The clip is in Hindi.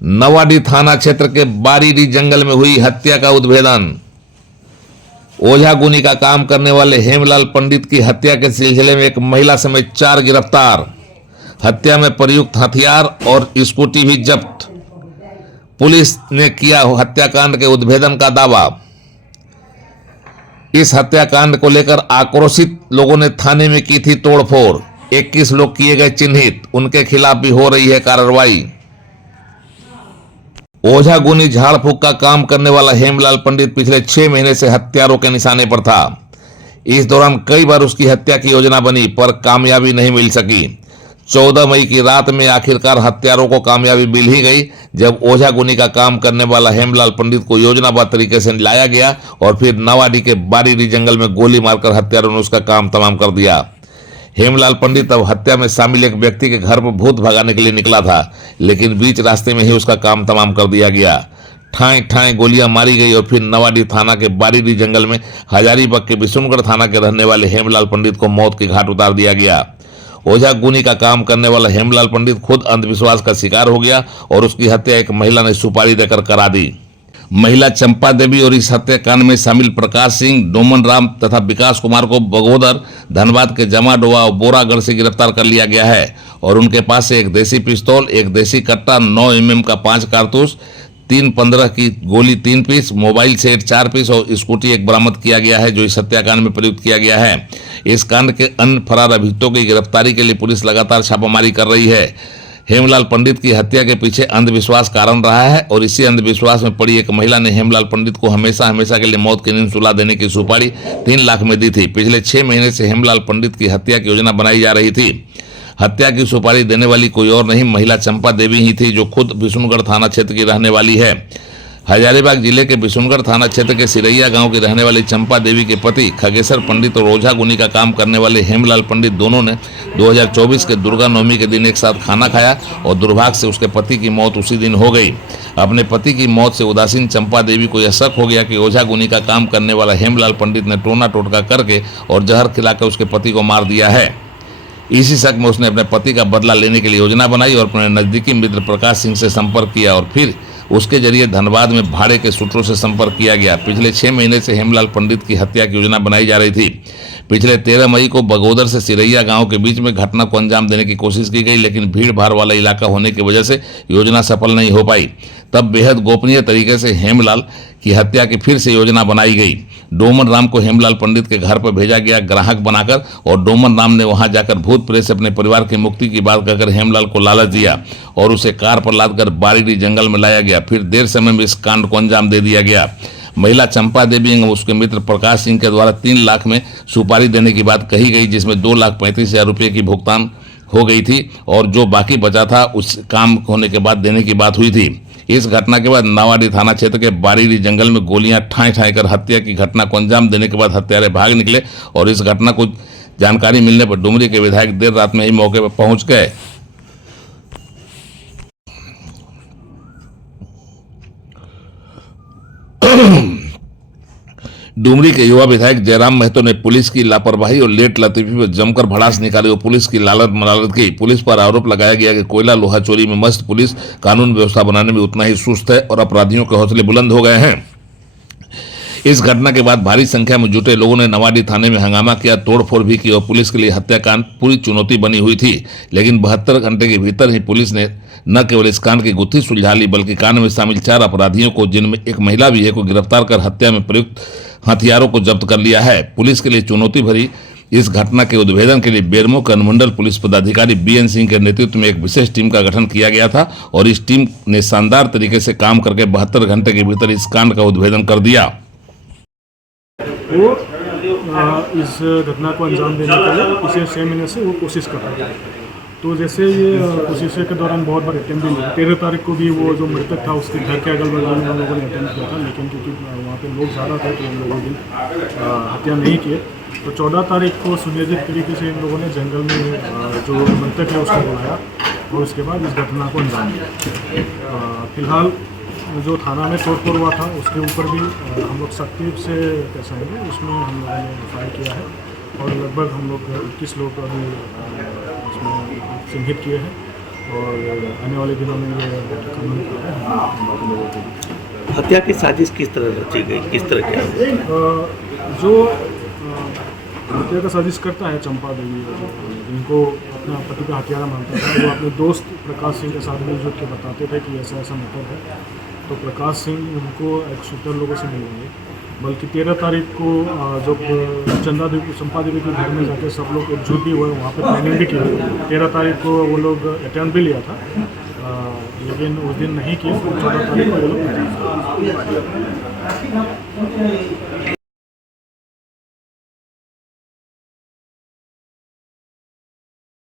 नवाडी थाना क्षेत्र के बारीडी जंगल में हुई हत्या का उद्भेदन। ओझा गुनी का काम करने वाले हेमलाल पंडित की हत्या के सिलसिले में एक महिला समेत 4 गिरफ्तार। हत्या में प्रयुक्त हथियार और स्कूटी भी जब्त। पुलिस ने किया हत्याकांड के उद्भेदन का दावा। इस हत्याकांड को लेकर आक्रोशित लोगों ने थाने में की थी तोड़फोड़। 21 लोग किए गए चिन्हित, उनके खिलाफ भी हो रही है कार्रवाई। ओझा गुनी झाड़ फूक का काम करने वाला हेमलाल पंडित पिछले 6 महीने से हत्यारों के निशाने पर था। इस दौरान कई बार उसकी हत्या की योजना बनी पर कामयाबी नहीं मिल सकी। 14 मई की रात में आखिरकार हत्यारों को कामयाबी मिल ही गई जब ओझा गुनी का काम करने वाला हेमलाल पंडित को योजनाबद्ध तरीके से लाया गया और फिर नवाडी के बारीडी जंगल में गोली मारकर हत्यारों ने उसका काम तमाम कर दिया। हेमलाल पंडित अब हत्या में शामिल एक व्यक्ति के घर पर भूत भगाने के लिए निकला था, लेकिन बीच रास्ते में ही उसका काम तमाम कर दिया गया। ठाएं ठाएं गोलियां मारी गई और फिर नवाडी थाना के बारीडी जंगल में हजारीबाग के बिशुनगढ़ थाना के रहने वाले हेमलाल पंडित को मौत के घाट उतार दिया गया। ओझा गुनी का काम करने वाला हेमलाल पंडित खुद अंधविश्वास का शिकार हो गया और उसकी हत्या एक महिला ने सुपारी देकर करा दी। महिला चंपा देवी और इस हत्याकांड में शामिल प्रकाश सिंह, डोमन राम तथा विकास कुमार को बगोदर, धनबाद के जमाडोआ और बोरागढ़ से गिरफ्तार कर लिया गया है और उनके पास से एक देसी पिस्तौल, एक देसी कट्टा, 9 mm का 5 कारतूस, 315 की गोली 3 पीस, मोबाइल सेट 4 पीस और स्कूटी एक बरामद किया गया है जो इस हत्याकांड में प्रयुक्त किया गया है। इस कांड के अन्य फरार अभियुक्तों की गिरफ्तारी के लिए पुलिस लगातार छापामारी कर रही है। हेमलाल पंडित की हत्या के पीछे अंधविश्वास कारण रहा है और इसी अंधविश्वास में पड़ी एक महिला ने हेमलाल पंडित को हमेशा के लिए मौत की नींद सुला देने की सुपारी 3 लाख में दी थी। पिछले 6 महीने से हेमलाल पंडित की हत्या की योजना बनाई जा रही थी। हत्या की सुपारी देने वाली कोई और नहीं, महिला चंपा देवी ही थी जो खुद बिशुनगढ़ थाना क्षेत्र की रहने वाली है। हजारीबाग जिले के बिशुनगढ़ थाना क्षेत्र के सिरैया गांव की रहने वाली चंपा देवी के पति खगेश्वर पंडित और ओझा गुनी का काम करने वाले हेमलाल पंडित दोनों ने 2024 के दुर्गा नवमी के दिन एक साथ खाना खाया और दुर्भाग्य से उसके पति की मौत उसी दिन हो गई। अपने पति की मौत से उदासीन चंपा देवी को यह शक हो गया कि ओझा गुनी का काम करने वाला हेमलाल पंडित ने टोना टोटका करके और जहर खिलाकर उसके पति को मार दिया है। इसी शक में उसने अपने पति का बदला लेने के लिए योजना बनाई और अपने नजदीकी मित्र प्रकाश सिंह से संपर्क किया और फिर उसके जरिए धनबाद में भाड़े के सूत्रों से संपर्क किया गया। पिछले 6 महीने से हेमलाल पंडित की हत्या की योजना बनाई जा रही थी। पिछले 13 मई को बगोदर से सिरैया गांव के बीच में घटना को अंजाम देने की कोशिश की गई, लेकिन भीड़ भाड़ वाला इलाका होने की वजह से योजना सफल नहीं हो पाई। तब बेहद गोपनीय तरीके से हेमलाल की हत्या की फिर से योजना बनाई गई। डोमन राम को हेमलाल पंडित के घर पर भेजा गया ग्राहक बनाकर और डोमन राम ने वहां जाकर भूत प्रेत से अपने परिवार की मुक्ति की बात कहकर हेमलाल को लालच दिया और उसे कार पर लादकर बारीडी जंगल में लाया गया। फिर देर समय में इस कांड को अंजाम दे दिया गया। महिला चंपा देवी एवं उसके मित्र प्रकाश सिंह के द्वारा 3 लाख में सुपारी देने की बात कही गई, जिसमें 2,35,000 रुपये की भुगतान हो गई थी और जो बाकी बचा था उस काम होने के बाद देने की बात हुई थी। इस घटना के बाद नवाडी थाना क्षेत्र के बारीडी जंगल में गोलियां ठाए ठाए कर हत्या की घटना को अंजाम देने के बाद हत्यारे भाग निकले और इस घटना को जानकारी मिलने पर डुमरी के विधायक देर रात में ही मौके पर पहुंच गए। डुमरी के युवा विधायक जयराम महतो ने पुलिस की लापरवाही और लेट लतीफी पर जमकर भड़ास निकाली और पुलिस की लालत मलालत की। पुलिस पर आरोप लगाया गया कि कोयला लोहा चोरी में मस्त पुलिस कानून व्यवस्था बनाने में उतना ही सुस्त है और अपराधियों के हौसले बुलंद हो गए हैं। इस घटना के बाद भारी संख्या में जुटे लोगों ने नवाडी थाने में हंगामा किया, तोड़फोड़ भी की और पुलिस के लिए हत्याकांड पूरी चुनौती बनी हुई थी। लेकिन 72 घंटे के भीतर ही पुलिस ने न केवल इस कांड की गुत्थी सुलझा ली बल्कि कांड में शामिल 4 अपराधियों को, जिनमें एक महिला भी है, को गिरफ्तार कर हत्या में प्रयुक्त हथियारों को जब्त कर लिया है। पुलिस के लिए चुनौती भरी इस घटना के उद्भेदन के लिए बेरमो के अनुमंडल पुलिस पदाधिकारी BN सिंह के नेतृत्व में एक विशेष टीम का गठन किया गया था और इस टीम ने शानदार तरीके से काम करके 72 घंटे के भीतर इस कांड का उद्भेदन कर दिया। वो इस घटना को अंजाम देने के लिए पिछले 6 महीने से वो कोशिश कर रहा है। तो जैसे ये कोशिश के दौरान बहुत बार अटैम्प्ट भी मिला। 13 तारीख को भी वो जो मृतक था उसके घर के अगल बगल में हम लोगों ने अटैम्प्ट किया था, लेकिन क्योंकि वहाँ पे लोग ज़्यादा थे तो हम लोगों ने हत्या नहीं किए। तो 14 तारीख को सुनियोजित तरीके से इन लोगों ने जंगल में जो मृतक है उसको बुलाया और उसके बाद इस घटना को अंजाम दिया। फिलहाल जो थाना में तोड़फोड़ हुआ था उसके ऊपर भी हम लोग सख्ती से कैसा है उसमें हम लोगों ने फायर किया है और लगभग हम लोग 21 लोग अभी उसमें चिन्हित किए हैं और आने वाले दिनों में ये कानून हत्या की साजिश किस तरह रची गई, किस तरह क्या हुआ? जो हत्या का साजिश करता है चंपा देवी, जिनको अपना पति का हत्यारा मानता था, वो अपने दोस्त प्रकाश सिंह के साथ मिलजुल के बताते थे कि ऐसा ऐसा मैटर है। तो प्रकाश सिंह उनको एक शूटर लोगों से मिलवाए, बल्कि 13 तारीख को जब चंपा देवी के घर में जाके सब लोग एकजुट भी हुए, वहाँ पे प्लानिंग भी की। 13 तारीख को वो लोग अटेम्प्ट भी लिया था, लेकिन उस दिन नहीं किया। 14 तारीख को वो लोग